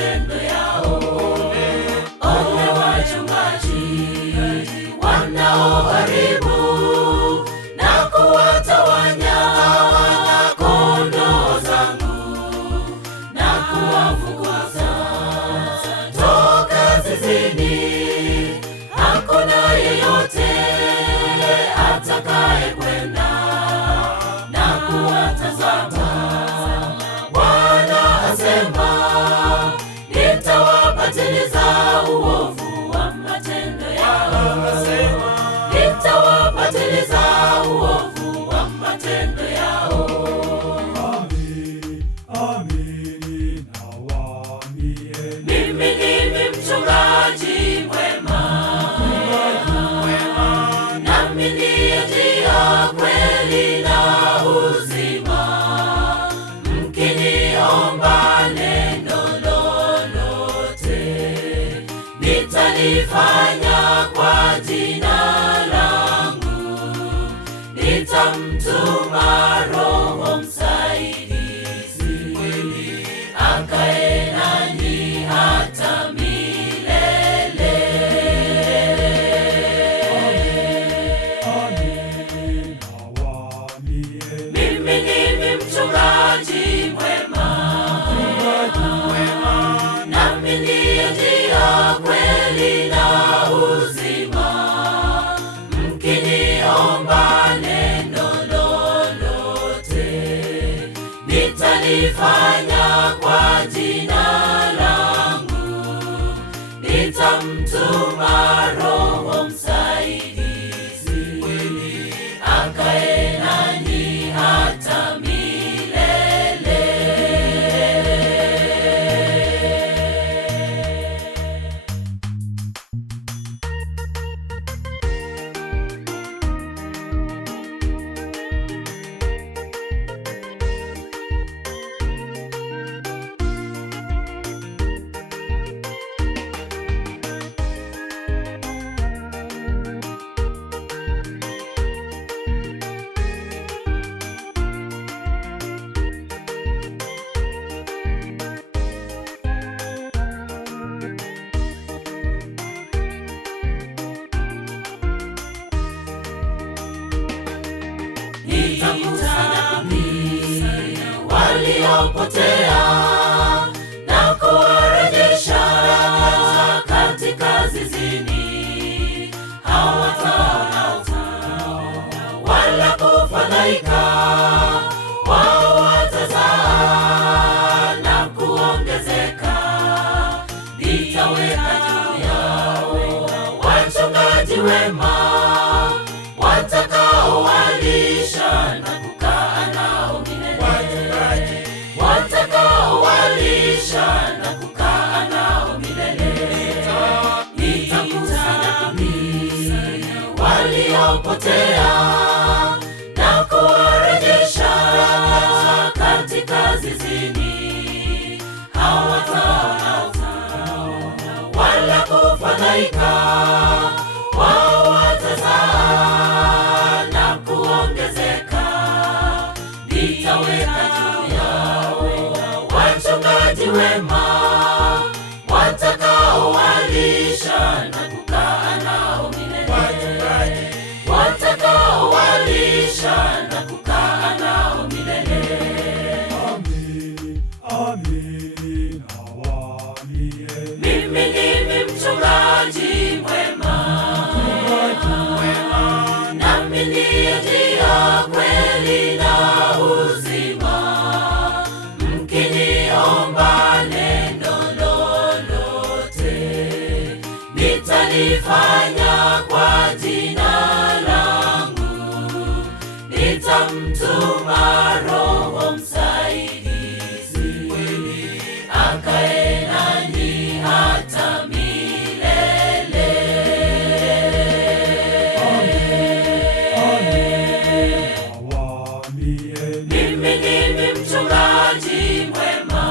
matendo yao. Ole wachungaji wanaoharibu na kuwatawanya kondoo zangu na kuwafukuza toka zizini. Hakuna yeyote atakaye kwenda na kuwatazama. Bwana asema, nitawapatiliza uovu wa matendo yao. Nitawapatiliza uovu wa matendo yao. Amini, amini nawaambieni, Mimi ndimi mchungaji mwema, nami ndiye njia, kweli na uzima. Mkiniomba neno lolote, nitalifanya kwa jina langu. Nitamtuma Roho Msaidizi, akae nanyi hata milele. amini nawaambieni, Mimi ndimi mchungaji mwema, nami ndiye njia, kweli na uzima. Mkiniomba neno lolote, nitalifanya kwa jina langu. Nitamtuma Roho Msaidizi, akae nanyi hata milele. Nitakusanya waliopotea na kuwarejesha katika zizini. Hawataona wala kufadhaika, wao watazaa na kuongezeka. Nitaweka juu yao wachungaji wema, watakaowalisha na kukaa nao milele. Watakaowalisha na kukaa nao milele. Nitakusanya waliopotea na kuwarejesha katika zizini. Hawataona wala kufadhaika, wao watazaa na kuongezeka. Nitaweka juu yao wachungaji wema, watakaowalisha na kukaa nao milele. Watakaowalisha na kukaa nao milele. amini, amini nawaambieni, Mimi ndimi mchungaji mwema, nami ndiye njia, kweli na uzima. Mkiniomba neno lolote, nitalifanya kwa jina langu. Nitamtuma Roho Msaidizi, akae nanyi hata milele. nawaambieni, Mimi ndimi mchungaji mwema,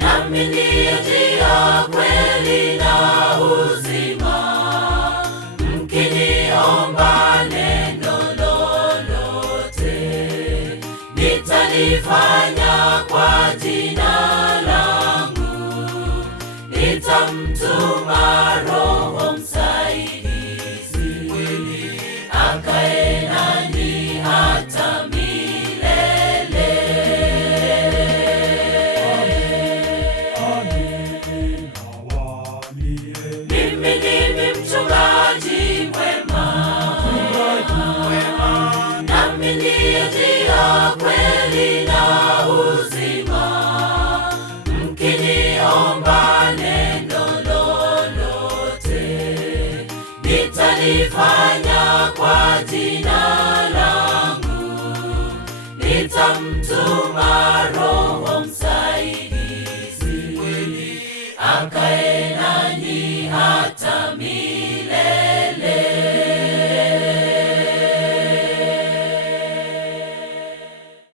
nami ndiye njia, kweli na uzima. Mkiniomba neno lolote, nitalifanya kwa jina nitamtuma Roho Msaidizi, akae nanyi hata milele. Amin, nawaambie, Mimi ndimi mchungaji mwema, nami ndiye njia, kweli na uzima. Mkiniomba neno lolote, nitalifanya kwa jina langu. Nitamtuma Roho Msaidizi, akae